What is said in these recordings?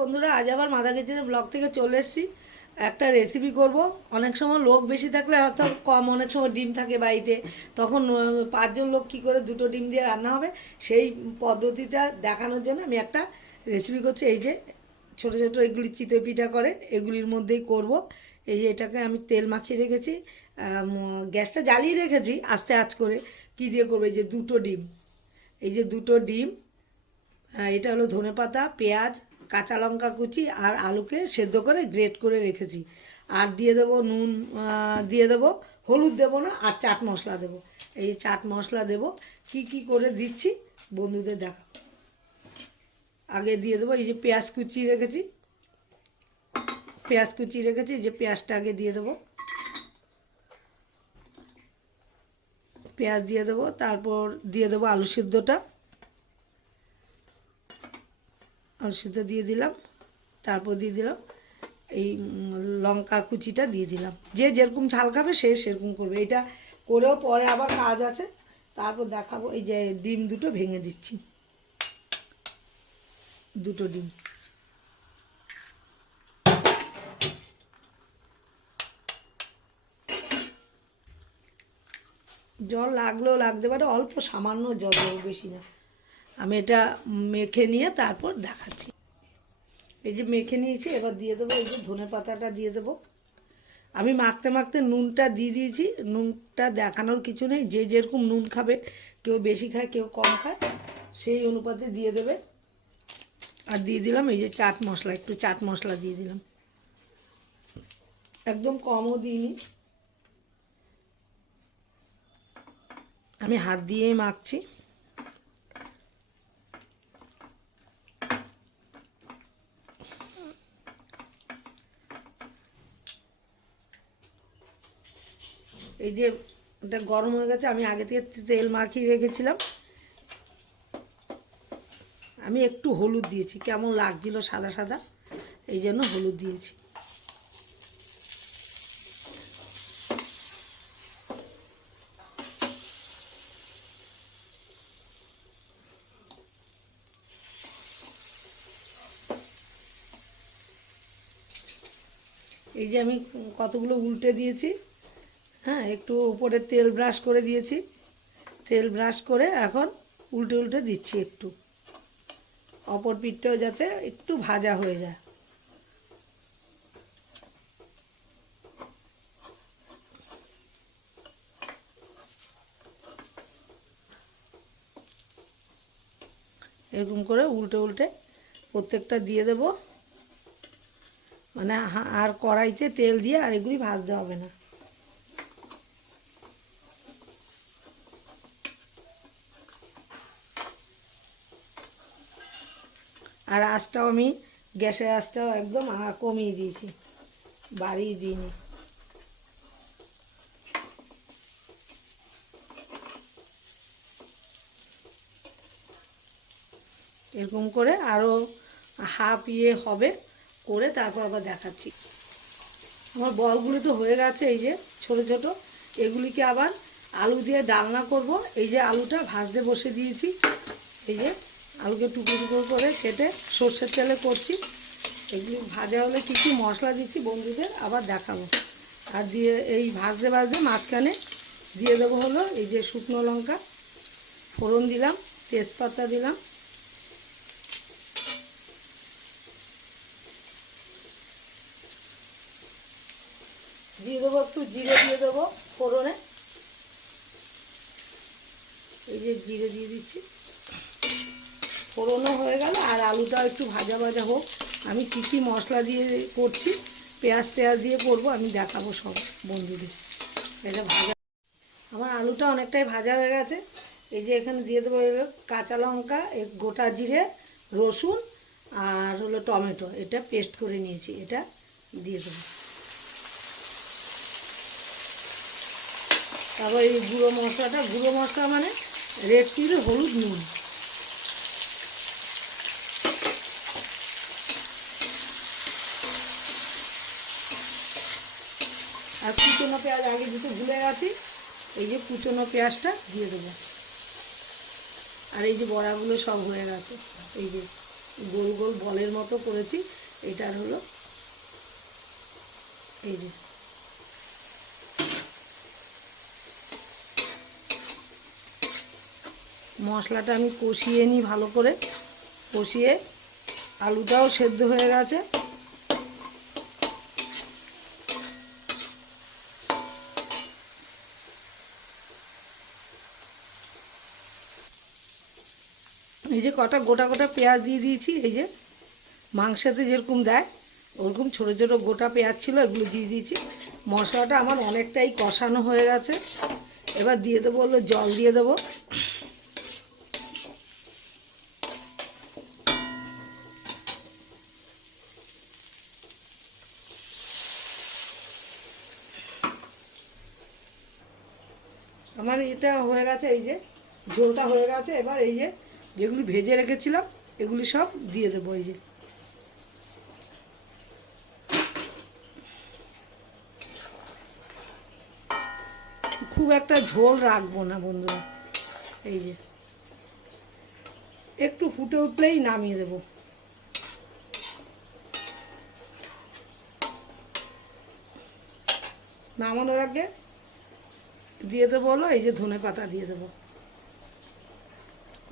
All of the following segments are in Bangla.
বন্ধুরা, আজ আবার মাদা কিচেনের ব্লগ থেকে চলে এসেছি। একটা রেসিপি করব। অনেক সময় লোক বেশি থাকলে হয়তো কম, অনেক সময় ডিম থাকে বাড়িতে। তখন পাঁচজন লোক কি করে দুটো ডিম দিয়ে রান্না হবে, সেই পদ্ধতিটা দেখানোর জন্য আমি একটা রেসিপি করছি। এই যে ছোট ছোট এগুলি চিতই পিঠা করে, এগুলির মধ্যেই করব। এই যে এটাকে আমি তেল মাখিয়ে রেখেছি। গ্যাসটা জ্বালিয়ে রেখেছি আস্তে আঁচ করে। কি দিয়ে করব? এই যে দুটো ডিম। এই যে দুটো ডিম। এটা হলো ধনেপাতা, পেঁয়াজ কাঁচা লঙ্কা কুচি আর আলুকে সেদ্ধ করে গ্রেট করে রেখেছি। আর দিয়ে দেবো নুন দিয়ে দেবো হলুদ দেবো না, আর চাট মশলা দেবো। এই চাট মশলা দেবো। কি কি করে দিচ্ছি বন্ধুদের দেখা। আগে দিয়ে দেবো এই যে পেঁয়াজ কুচি রেখেছি। পেঁয়াজ কুচি রেখেছি যে পেঁয়াজটা আগে দিয়ে দেবো। পেঁয়াজ দিয়ে দেবো, তারপর দিয়ে দেবো আলু সিদ্ধটা। আলু সিদ্ধ দিয়ে দিলাম, তারপর দিয়ে দিলাম এই লঙ্কা কুচিটা দিয়ে দিলাম। যে যেরকম ঝাল খাবে সে সেরকম করবে। এটা করেও পরে আবার কাজ আছে। তারপর দেখাবো, এই যে ডিম দুটো ভেঙে দিচ্ছি। দুটো ডিম। জল লাগলেও লাগতে পারে, অল্প সামান্য জল বেশি না। আমি এটা মেখে নিয়ে তারপর দেখাচ্ছি। এই যে মেখে নিয়েছি, এবার দিয়ে দেবো এই যে ধনে পাতাটা দিয়ে দেবো। আমি মাখতে মাখতে নুনটা দিয়ে দিয়েছি, নুনটা দেখানোর কিছু নেই। যে যেরকম নুন খাবে, কেউ বেশি খায়, কেউ কম খায়, সেই অনুপাতে দিয়ে দেবে। আর দিয়ে দিলাম এই যে চাট মশলা, একটু চাট মশলা দিয়ে দিলাম। একদম কমও দিইনি। আমি হাত দিয়েই মাখছি। এই যে এটা গরম হয়ে গেছে, আমি আগে থেকে তেল মাখিয়ে রেখেছিলাম। আমি একটু হলুদ দিয়েছি, কেমন লাগছিল সাদা সাদা, এই জন্য হলুদ দিয়েছি। এই যে আমি কতগুলো উল্টে দিয়েছি হ্যাঁ একটু উপরে তেল ব্রাশ করে দিয়েছি। তেল ব্রাশ করে এখন উল্টে উল্টে দিচ্ছি একটু। অপর পিঠটাও যাতে একটু ভাজা হয়ে যায়। এরকম করে উল্টে উল্টে প্রত্যেকটা দিয়ে দেব। মানে আর কড়াইতে তেল দিয়ে আর এগুলি ভাজতে হবে না। আর আঁচটাও আমি, গ্যাসের আঁচটাও একদম কমিয়ে দিয়েছি। বাড়িয়ে দিইনি। এরকম করে আরও হাফ ইয়ে হবে করে তারপর আবার দেখাচ্ছি। আমার বলগুলো তো হয়ে গেছে, এই যে ছোট ছোট। এগুলিকে আবার আলু দিয়ে ডালনা করব। এই যে আলুটা ভাজতে বসে দিয়েছি। এই যে আলুকে টুকরো টুকরো করে কেটে সর্ষের তেলে করছি। এগুলি ভাজা হলে কী কী মশলা দিচ্ছি বন্ধুদের আবার দেখাবো। আর দিয়ে এই ভাজতে ভাজতে মাঝখানে দিয়ে দেবো হলো এই যে শুকনো লঙ্কা, ফোড়ন দিলাম, তেজপাতা দিলাম। দিয়ে দেবো একটু জিরে দিয়ে দেবো ফোড়নে। এই যে জিরে দিয়ে দিচ্ছি। ফোড়নও হয়ে গেল আর আলুটাও একটু ভাজা ভাজা হোক। আমি কী কী মশলা দিয়ে করছি, পেঁয়াজ টেয়াজ দিয়ে করব, আমি দেখাবো সব বন্ধুদের। এটা ভাজা। আমার আলুটা অনেকটাই ভাজা হয়ে গেছে। এই যে এখানে দিয়ে দেবো কাঁচা লঙ্কা গোটা জিরে, রসুন আর হলো টমেটো। এটা পেস্ট করে নিয়েছি, এটা দিয়ে দেবো। তারপর এই গুঁড়ো মশলাটা, গুঁড়ো মশলা মানে রেড চিলি হলুদ নুন। আর কুচনো পেঁয়াজ আগে দুটো ভুলে গেছি। এই যে কুচনো পেঁয়াজটা দিয়ে দেবো। আর এই যে বড়াগুলো সব হয়ে গেছে। এই যে গোল গোল বলের মতো করেছি। এটার হলো এই যে মশলাটা আমি কষিয়ে নিই ভালো করে। কষিয়ে আলুটাও সেদ্ধ হয়ে গেছে। এই যে কটা গোটা গোটা পেঁয়াজ দিয়ে দিয়েছি, এই যে মাংসাতে যেরকম দেয়, ওরকম ছোটো ছোটো গোটা পেঁয়াজ ছিল, এগুলো দিয়ে দিয়েছি। মশলাটা আমার অনেকটাই কষানো হয়ে গেছে। এবার দিয়ে দেবো হলো জল, দিয়ে দেবো। আমার এটা হয়ে গেছে, এই যে ঝোলটা হয়ে গেছে। এবার এই যে যেগুলি ভেজে রেখেছিলাম, এগুলি সব দিয়ে দেবো এই যে। খুব একটা ঝোল রাখব না বন্ধুরা, এই যে। একটু ফুটে উঠলেই নামিয়ে দেবো। নামানোর আগে দিয়ে দেবো হলো এই যে ধনে পাতা দিয়ে দেবো।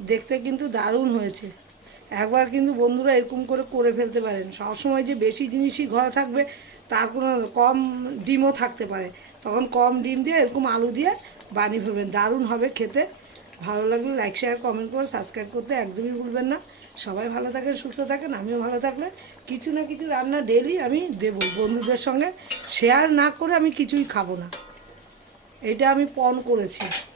দেখতে কিন্তু দারুণ হয়েছে। একবার কিন্তু বন্ধুরা এরকম করে করে ফেলতে পারেন। সবসময় যে বেশি জিনিসই ঘরে থাকবে, তার কোনো কম ডিমও থাকতে পারে। তখন কম ডিম দিয়ে, এরকম আলু দিয়ে বানিয়ে ফেলবেন। দারুণ হবে খেতে। ভালো লাগলে লাইক শেয়ার কমেন্ট করে সাবস্ক্রাইব করতে একদমই ভুলবেন না। সবাই ভালো থাকেন, সুস্থ থাকেন, আমিও ভালো থাকলে কিছু না কিছু রান্না ডেলি আমি দেবো। বন্ধুদের সঙ্গে শেয়ার না করে আমি কিছুই খাব না। এটা আমি পণ করেছি।